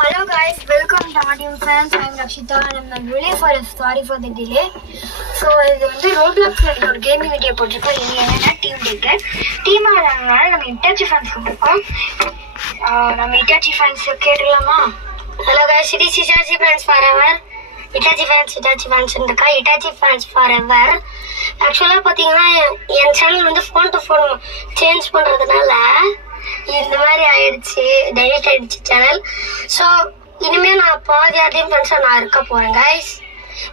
Hello guys, welcome to our new friends. I am Rakshita and I'm really sorry for the delay. So இது வந்து ரோப்ளாக்ஸ்ல ஒரு gaming video போட்டிருக்கோம். இது என்னன்னா team taker. Team ஆடுறதுனால நம்ம Itachi fans கூப்பிட்டுருக்கோம். நம்ம இட்டாச்சி ஃபேன்ஸ் கேட்கலாமா? Hello guys, it is Itachi fans forever. Itachi fans இருக்கா? Itachi fans forever. ஆக்சுவலாக பார்த்தீங்கன்னா என் சேனல் வந்து ஃபோன் டு ஃபோன் சேஞ்ச் பண்ணுறதுனால இந்த மாதிரி ஆயிடுச்சு, டெலிட் ஆயிடுச்சு சேனல். ஸோ இனிமேல் நான் பாதி ஆர்டியும் ஃப்ரெண்ட்ஸாக நான் இருக்க போகிறேன் கைஸ்.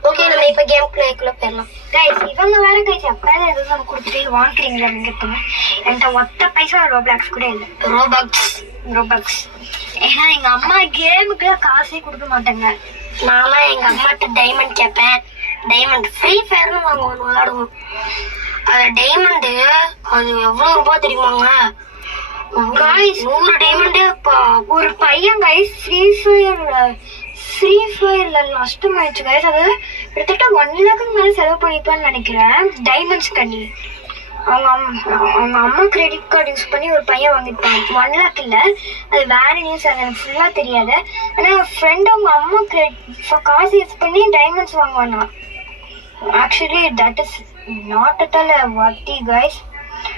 ஓகே, நம்ம இப்போ கேம் பிளேக்குள்ளே போயிடலாம் கைஸ். இவங்க வேற கைஸ் எப்போயாவது எதுவும் நம்ம கொடுத்துட்டு வாங்கிக்கிறீங்களா அப்படிங்கிறதுங்க. என்கிட்ட ஒத்த பைசா ரோப்ளாக்ஸ் கூட இல்லை. ரோபக்ஸ் ஏன்னா எங்கள் அம்மா கேமுக்குலாம் காசே கொடுக்க மாட்டாங்க. நான்லாம் எங்கள் அம்மாட்ட டைமண்ட் கேட்பேன். டைமண்ட் ஃப்ரீ ஃபயர்னு நாங்கள் ஒன்று விளாடுவோம். அது டைமண்டு அது எவ்வளோ ரூபாய் தெரியுமாங்க? 100 டைமண்டு. ஒரு பையன் கைஸ் ஃப்ரீ ஃபயர்ல நஷ்டமாயிடுச்சு கைஸ். அது கிட்டத்தட்ட 1 லட்சம் மேலே செலவு பண்ணிப்பான்னு நினைக்கிறேன் டைமண்ட்ஸ் கண்ணி. அவங்க அம்மா கிரெடிட் கார்டு யூஸ் பண்ணி ஒரு பையன் வாங்கிருப்பாங்க. 1 லேக் இல்லை, அது வேற நியூஸ், அது எனக்கு ஃபுல்லாக தெரியாது. ஆனால் ஃப்ரெண்ட் அவங்க அம்மா காசு யூஸ் பண்ணி டைமண்ட்ஸ் வாங்குவானா. Actually that is not at all worthy guys.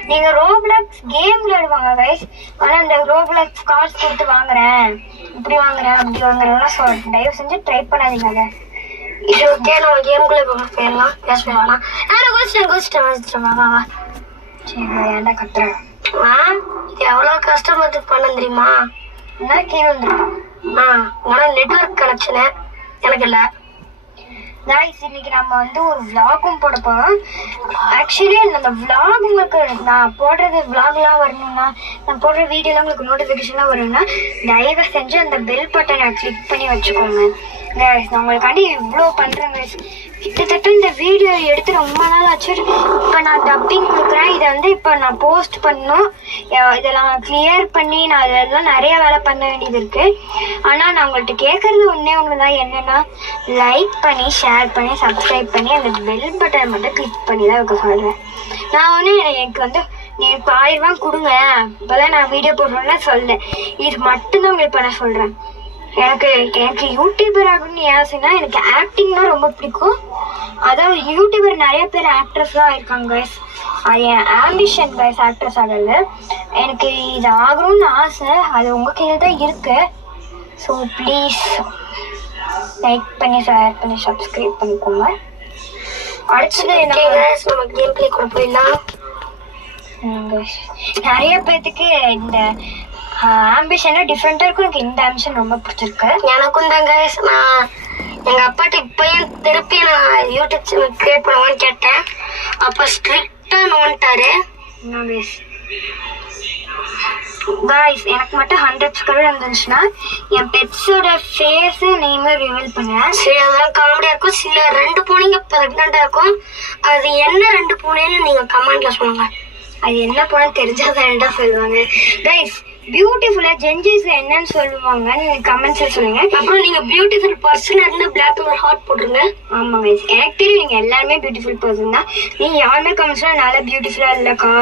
நீங்கள் ரோப்ளாக்ஸ் கேம் விளையாடுவாங்க கைஸ், ஆனால் இந்த ரோப்ளாக்ஸ் கார்ட்ஸ் கொடுத்து வாங்குறேன், இப்படி வாங்குறேன் அப்படி வாங்குறேன்னா தயவு செஞ்சு ட்ரை பண்ணாதீங்க. அதை இது ஓகே, நம்ம கேமுக்குள்ளே போயிடலாம். பேச வேணாம். கோச்சிட்டேன் சரி, ஏன்டா கத்துறேன்? இது எவ்வளோ கஷ்டப்பட்டு பண்ண தெரியுமா? என்ன கீழே வந்துருக்கோம். உனக்கு நெட்வொர்க் கனெக்ஷனு எனக்கு இல்லை கைஸ். இன்னைக்கு நம்ம வந்து ஒரு விளாகும் போட போகிறோம். ஆக்சுவலி அந்த விளாக் உங்களுக்கு நான் போடுறது விளாக்லாம் வரணும்னா, நான் போடுற வீடியோலாம் உங்களுக்கு நோட்டிஃபிகேஷன்லாம் வரணும்னா தயவு செஞ்சு அந்த பெல் பட்டனை கிளிக் பண்ணி வச்சுக்கோங்க கைஸ். நான் உங்களுக்காண்டி இவ்வளோ பண்ணுறேன் கைஸ். கிட்டத்தட்ட இந்த வீடியோ எடுத்து ரொம்ப நாள் ஆச்சு. இப்போ நான் டப்பிங் கொடுக்குறேன். இதை வந்து இப்போ நான் போஸ்ட் பண்ணணும். இதெல்லாம் கிளியர் பண்ணி நான் இதெல்லாம் நிறைய வேலை பண்ண வேண்டியது இருக்குது. ஆனால் நான் உங்கள்கிட்ட கேட்குறது ஒன்று தான், என்னென்னா லைக் பண்ணி ஷேர் பண்ணி சப்ஸ்கிரைப் பண்ணி அந்த பெல் பட்டனை மட்டும் கிளிக் பண்ணி தான் வைக்க சொல்கிறேன். நான் எனக்கு வந்து நீ இப்போ 1000 ரூபா கொடுங்க, இப்போதான் நான் வீடியோ போடுறேன்னா சொல்ல, இது மட்டும்தான் உங்களுக்கு பண்ண சொல்கிறேன். எனக்கு யூடியூபர் ஆகணும்னு ஆசைன்னா எனக்கு ஆக்டிங்னா ரொம்ப பிடிக்கும். அதாவது யூடியூபர் நிறைய பேர் ஆக்ட்ரஸ்லாம் இருக்காங்க கைஸ். என் ஆம்பிஷன் கைஸ் ஆக்ட்ரஸ் ஆகிறது. எனக்கு இது ஆகணும்னு ஆசை, அது உங்கள் கையில் தான் இருக்கு. ஸோ ப்ளீஸ் லைக் பண்ணி ஷேர் பண்ணி சப்ஸ்கிரைப் பண்ணிக்கோங்க. அடுத்தது நம்ம கேம் பிளே கூட போயிடலாம். நிறைய பேர்த்துக்கு இந்த ஆம்பிஷனா டிஃப்ரெண்டா இருக்கும். எனக்கு இந்த ஆம்பிஷன் ரொம்ப பிடிச்சிருக்கு. எனக்கும் தான் கைஸ். நான் எங்க அப்பாட்ட இப்பயும் திருப்பி நான் யூடியூப் சேனல் கிரியேட் பண்ணுவான்னு கேட்டேன். அப்ப ஸ்ட்ரிக்டா நோன்ட்டாரு. கைஸ் எனக்கு மட்டும் 100 சப்ஸ்கிரைபர் இருந்துச்சுன்னா என் பெட்ஸோட ஃபேஸ் நேமே ரிவீல் பண்ணுவேன். சரி, அதெல்லாம் காமெடியா இருக்கும். சில 2 பூனைங்க ப்ரெக்னெண்டா இருக்கும். அது என்ன 2 பூனைன்னு நீங்க கமெண்ட்ல சொல்லுங்க. அது என்ன பூனை தெரிஞ்சாதான் சொல்லுவாங்க கைஸ். பியூட்டிஃபுல்லா ஜென்ஜிஸ் என்னன்னு சொல்லுவாங்க நீங்க கமெண்ட்ஸ்ல சொல்லுங்க. அப்புறம் நீங்க பியூட்டிஃபுல் பர்சன் இருந்து பிளாக் கலர் ஹார்ட் போட்டுருங்க. ஆமா கைஸ், எனக்கு தெரியும் நீங்க எல்லாருமே பியூட்டிஃபுல் பர்சன் தான். நீங்க யாருமே கமெண்ட்ஸ்ல நல்லா பியூட்டிஃபுல்லா இல்லக்கா,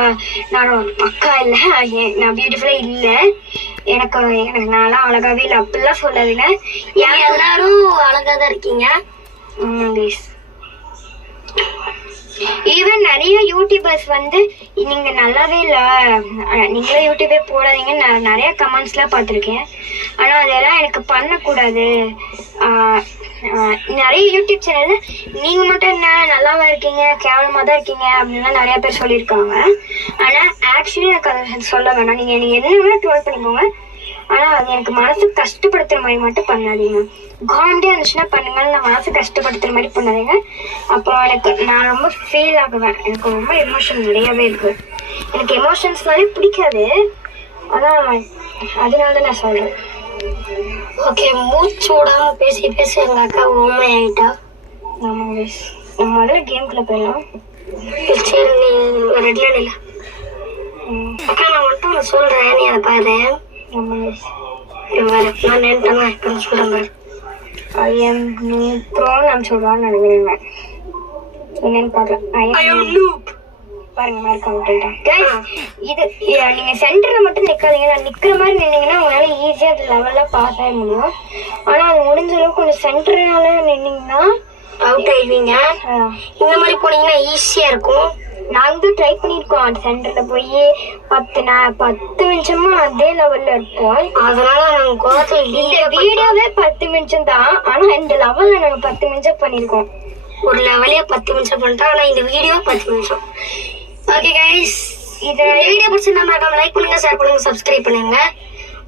நான் அக்கா இல்லை, நான் பியூட்டிஃபுல்லா இல்லை, எனக்கு நான்லாம் அழகாவே இல்லை அப்படிலாம் சொல்லாதீங்க. எல்லாரும் அழகா தான் இருக்கீங்க. ஆமா கைஸ். ஈவன் நிறைய யூடியூபர்ஸ் வந்து நீங்க நல்லாவே இல்லை, நீங்களே யூடியூபே போடாதீங்கன்னு நான் நிறைய கமெண்ட்ஸ்லாம் பார்த்துருக்கேன். ஆனால் அதெல்லாம் எனக்கு பண்ணக்கூடாது. நிறைய யூடியூப் சேனல்ல நீங்க மட்டும் என்ன நல்லாவா இருக்கீங்க, கேவலமா தான் இருக்கீங்க அப்படின்லாம் நிறைய பேர் சொல்லியிருக்காங்க. ஆனால் ஆக்சுவலி எனக்கு அதை சொல்ல வேணாம். நீங்க என்ன வேணா ட்ரோல் பண்ணிக்கோங்க, ஆனால் அது எனக்கு மனசு கஷ்டப்படுத்துற மாதிரி மட்டும் பண்ணாதீங்க. காமெடியாக இருந்துச்சுன்னா பண்ணுங்கன்னு நான் மனசு கஷ்டப்படுத்துற மாதிரி பண்ணாதீங்க. அப்புறம் நான் ரொம்ப ஃபீல் ஆகுவேன். எனக்கு ரொம்ப எமோஷன் நிறையவே இருக்கு. எனக்கு எமோஷன்ஸ்னாலே பிடிக்காது, ஆனால் அதனால தான் நான் சொல்றேன். ஓகே, மூச்சு விடாம பேசி எங்க அக்கா உண்மை ஆயிட்டா. ஆமா மிஸ், நம்ம முதல்ல கேம்குள்ள போயிடலாம். சரி, நீ ரெடியா இல்லை அக்கா, நான் மட்டும் சொல்றேன், நீ அதை பாரு. நான் நினைட்டேன் சொல்றேன். சொல்லுவான்னு நினைக்கிறேன். என்னன்னு பார்க்கலாம். பாருங்க மார்க் அவுட் ஆயிட்டான் கைஸ். இது நீங்க சென்டர்ல மட்டும் நிக்காதீங்க. நான் நிக்கிற மாதிரி நின்னீங்கன்னா உங்களால ஈஸியா அது லெவல்ல பாஸ் ஆக முடியும். ஆனா அது முடிஞ்ச அளவுக்கு கொஞ்சம் சென்டர்னால நின்னீங்கன்னா அவுட் ஆயிடுவீங்க. இந்த மாதிரி போனீங்கன்னா ஈஸியா இருக்கும். நாங்க ட்ரை பண்ணிருக்கோம் சென்டர்ல போய் 10 நிமிஷமா அதே லெவல்ல இருப்போம். அதனால நாங்க கோலத்துல இந்த வீடியோவே 10 நிமிஷம் தான். ஆனா இந்த லெவல்ல நாங்க 10 நிமிஷம் பண்ணிருக்கோம். ஒரு லெவலே 10 நிமிஷம் பண்ணிட்டோம். ஆனா இந்த வீடியோ 10 நிமிஷம். ஓகே கைஸ், இந்த வீடியோ பிடிச்சிருந்தா மறக்காம லைக் பண்ணுங்க, ஷேர் பண்ணுங்க, சப்ஸ்கிரைப் பண்ணுங்க.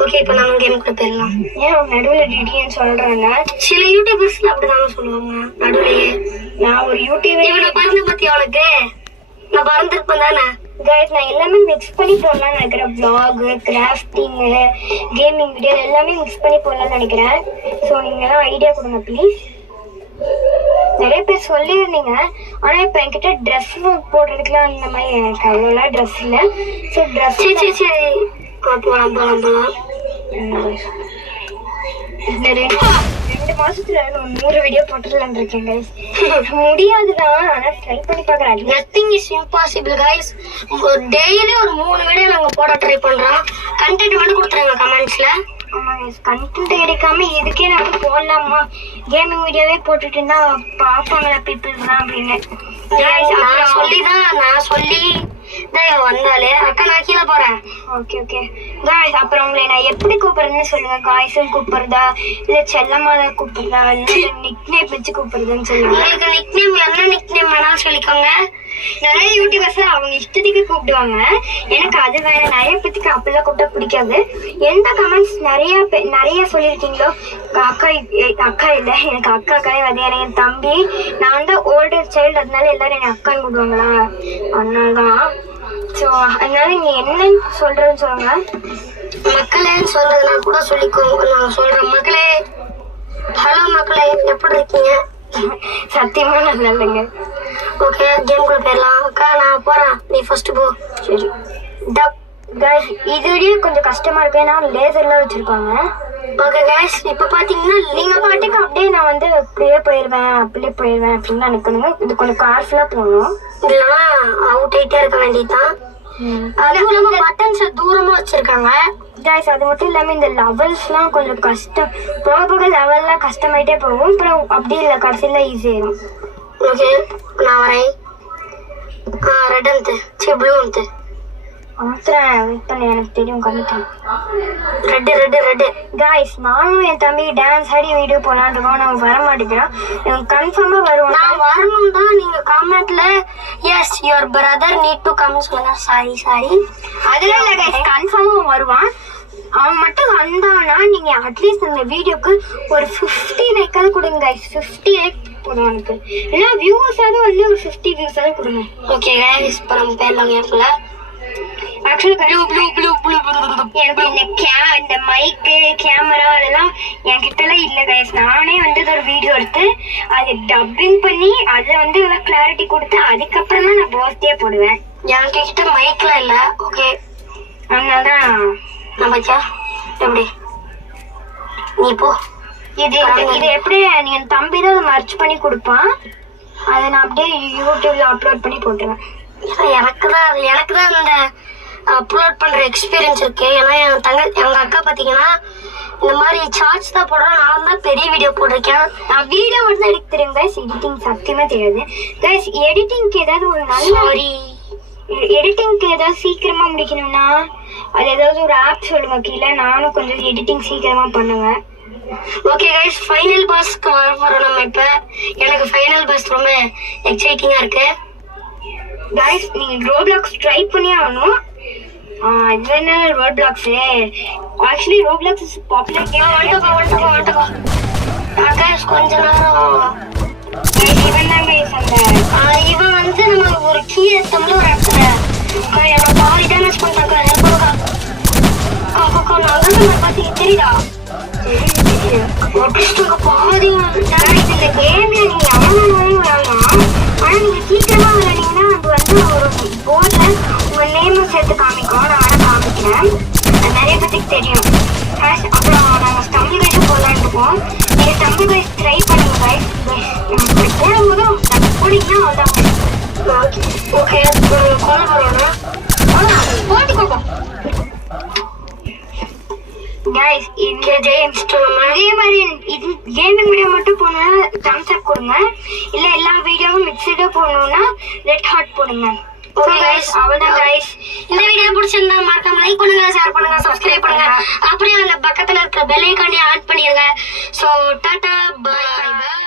ஓகே, இப்போ நம்ம கேம் கூட போயிடலாம். ஏன் நடுவில் டிடின்னு சொல்றேன்னா சில யூடியூபர்ஸ்ல அப்படிதாங்க சொல்லுவாங்க நடுவுலயே. நான் ஒரு யூடியூபர் இவனை பறந்து பத்தி அவனுக்கு நான் பறந்துருப்பேன் தானே. கைஸ், நான் எல்லாமே மிக்ஸ் பண்ணி போடலாம்னு நினைக்கிறேன். vlog, கிராஃப்டிங், கேமிங் வீடியோ எல்லாமே மிக்ஸ் பண்ணி போடலாம்னு நினைக்கிறேன். ஸோ நீங்களாம் ஐடியா கொடுங்க ப்ளீஸ். நிறைய பேர் சொல்லியிருந்தீங்க. ஆனால் இப்போ என்கிட்ட ட்ரெஸ் போடுறதுக்குலாம் அந்த மாதிரி எனக்கு அவ்வளோலாம் ட்ரெஸ் இல்லை. ஸோ ட்ரெஸ் சரி போலாம். இந்த 2 மாசத்துல 100 வீடியோ போட்டுடலான்னு இருக்கேன் கைஸ். முடியாதுதான், ஆனா ட்ரை பண்ணி பாக்குறேன். Nothing is impossible guys. Daily ஒரு 3 வீடியோ நாங்க போட ட்ரை பண்றோம். கண்டென்ட் மட்டும் கொடுத்துருங்க கமெண்ட்ஸ்ல. ஆமா கைஸ், கண்டென்ட் கிடைக்காம இதுக்கே நான் போடலாமா, கேமிங் வீடியோவே போட்டுட்டு இருந்தா பாப்பாங்களா பீப்புள்ஸ் தான் அப்படின்னு. நான் சொல்லி வந்தாலே அக்கா நான் கீழே போறேன். ஓகே காய்ஸ், அப்புறம் உங்களை நான் எப்படி கூப்பிடுறேன்னு சொல்லுங்க. காய்ஸ்ன்னு கூப்பிடுறதா இல்ல செல்லமாத கூப்பிடுறதா இல்ல நிக் நேம் வச்சு கூப்பிடுறதுன்னு சொல்லுங்க. உங்களுக்கு நிக் நேம் என்ன நிக் நேம் வேணாலும் சொல்லிக்கோங்க. நிறைய யூடியூபர்ஸ் அவங்க இஷ்டத்துக்கு கூப்பிடுவாங்க. எனக்கு அது வேணும். நிறைய பேத்துக்கு அப்படிலாம் கூப்பிட்டா பிடிக்காது. எந்த கமெண்ட்ஸ் நிறைய சொல்லியிருக்கீங்களோ, அக்கா இல்லை எனக்கு அக்கா கிடையாது, எனக்கு என் தம்பி, நான் தான் ஓல்டர் சைல்டு, அதனால எல்லாரும் என்னை அக்கான்னு கூப்பிடுவாங்களா, அதனாலதான். ஸோ அதனால நீங்க என்னன்னு சொல்றதுன்னு சொல்லுங்க. மக்களேன்னு சொல்றதுனா கூட சொல்லிக்கோங்க. நான் சொல்றேன் மக்களே. ஹலோ மக்களே, எப்படி இருக்கீங்க? சத்தியமா நல்லா இல்லைங்க. ஓகே, கேம் கூட போயிடலாம். அக்கா நான் போறேன், நீ ஃபர்ஸ்ட் போ. சரி கைஸ், இது வீடியோ கொஞ்சம் கஷ்டமா இருக்கு. ஏன்னா லேசர்லாம் வச்சிருப்பாங்க. ஓகே கைஸ், இப்ப பாத்தீங்கன்னா நீங்க பாட்டுக்கு அப்படியே நான் வந்து அப்படியே போயிடுவேன் அப்படின்னு நினைக்கணுங்க. இது கொஞ்சம் கார்ஃபுல்லா போகணும், இல்லைன்னா அவுட் ஆயிட்டே இருக்க வேண்டியதுதான். அதுவும் இல்லாம பட்டன்ஸ் தூரமா வச்சிருக்காங்க கைஸ். அது மட்டும் இல்லாம இந்த லெவல்ஸ்லாம் கொஞ்சம் கஷ்டம். போக லெவல்லாம் கஷ்டமாயிட்டே போகும். அப்புறம் அப்படி இல்லை, கடைசியில ஈஸியாயிரும். ஓகே, நான் வரேன். ரெட் அந்து ப்ளூ அந்து எனக்கு தெரியும். ரெட் கைஸ், நானும் என் தம்பி டான்ஸ் ஆடி வீடியோ போலான்னு இருக்கோம். நம்ம வர மாட்டேங்கிறோம். எனக்கு கன்ஃபார்மா வருவோம். நான் வரணும் தான். நீங்க கமெண்ட்ல yes your brother need to come சொல்லுங்க. சாரி அதெல்லாம் இல்லை கைஸ், கன்ஃபார்மா வருவான். அவன் மட்டும் வந்தானா நீங்க அட்லீஸ்ட் இந்த வீடியோக்கு ஒரு 50 லைக்காவது கொடுங்க கைஸ். 50 லைக் போதும் எனக்கு. ஏன்னா வியூவர்ஸாவது வந்து ஒரு 50 வியூஸாவது கொடுங்க. ஓகே கைஸ், இப்போ நம்ம பேர்லாம் கேட்கல. ஆக்சுவலி எனக்கு இந்த மைக்கு கேமரா அதெல்லாம் என்கிட்ட எல்லாம் இல்ல கைஸ். நானே வந்து ஒரு வீடியோ எடுத்து அது டப்பிங் பண்ணி அதை வந்து கிளாரிட்டி கொடுத்து அதுக்கப்புறம் தான் நான் போஸ்டே போடுவேன். என்கிட்ட மைக்லாம் இல்ல. ஓகே, அதனாலதான் நான் பச்சா எப்படி நீ போ. இது எப்படி நீ என் தம்பி தான் அதை மர்ச் பண்ணி கொடுப்பான். அதை நான் அப்படியே யூடியூப்ல அப்லோட் பண்ணி போட்டுருவேன். எனக்கு தான் இந்த அப்லோட் பண்ற எக்ஸ்பீரியன்ஸ் இருக்கு. ஏன்னா எங்க அக்கா பாத்தீங்கன்னா இந்த மாதிரி சார்ட்ஸ் தான் போடுறோம். நான் தான் பெரிய வீடியோ போட்டிருக்கேன். நான் வீடியோ மட்டும் தான் எடுக்க தெரியும் கைஸ். எடிட்டிங் சத்தியமா தெரியாது கைஸ். எடிட்டிங்க்கு ஏதாவது ஒரு நல்ல எடிட்டிங்க்கு ஏதாவது சீக்கிரமா முடிக்கணும்னா அது ஏதாவது ஒரு ஆப் சொல்லுங்க கீழே. நானும் கொஞ்சம் எடிட்டிங் சீக்கிரமா பண்ணுவேன். ஓகே கைஸ், ஃபைனல் பாஸ்க்கு வர போறோம் நம்ம. இப்ப எனக்கு ஃபைனல் பாஸ் ரொம்ப எக்ஸைட்டிங்கா இருக்கு கைஸ். நீங்க ரோப்ளாக்ஸ் ட்ரை பண்ணி ஆகணும். இது என்ன Roblox? Actually Roblox is popular game. வந்துட்டோம் கைஸ். கொஞ்ச நேரம் இவன் தான் கைஸ். இவன் வந்து நம்ம ஒரு கீ எடுத்தோம்ல ஒரு இடத்துல என்னோட பாடி டேமேஜ் பண்ணிட்டாங்க. பாத்தி தெரியுதா? பாதி இந்த கேம்ல நீங்க எவ்வளவு விளையாடலாம். ஆனா நீங்க சீக்கிரமா விளையாடிங்கன்னா அது வந்து ஒரு போர்ட்ல உங்க நேமும் சேர்த்து காமிக்கும். நான் வேணா காமிக்கிறேன், நிறைய பேருக்கு தெரியும். அப்புறம் நாங்க ஸ்டம்பிள் கைஸும் போடலான்னு இருக்கோம். நீங்க ஸ்டம்பிள் கைஸ் ட்ரை பண்ணுங்க கைஸ். போடும்போது போனீங்கன்னா அவ்வளோதான். ஓகே, கால் கேமிங் வீடியோ மட்டும் போடணும்னா தம்ஸ் அப் கொடுங்க, இல்ல எல்லா வீடியோவும் மிக்சடா போடணும்னா ரெட் ஹார்ட் போடுங்க. ஓகே गाइस, அவ்வளவுதான் गाइस. இந்த வீடியோ பிடிச்சிருந்தா மறக்காம லைக் பண்ணுங்க, ஷேர் பண்ணுங்க, சப்ஸ்கிரைப் பண்ணுங்க. அப்படியே அந்த பக்கத்துல இருக்க பெல் ஐகானை ஆன் பண்ணிருங்க. So tata bye by.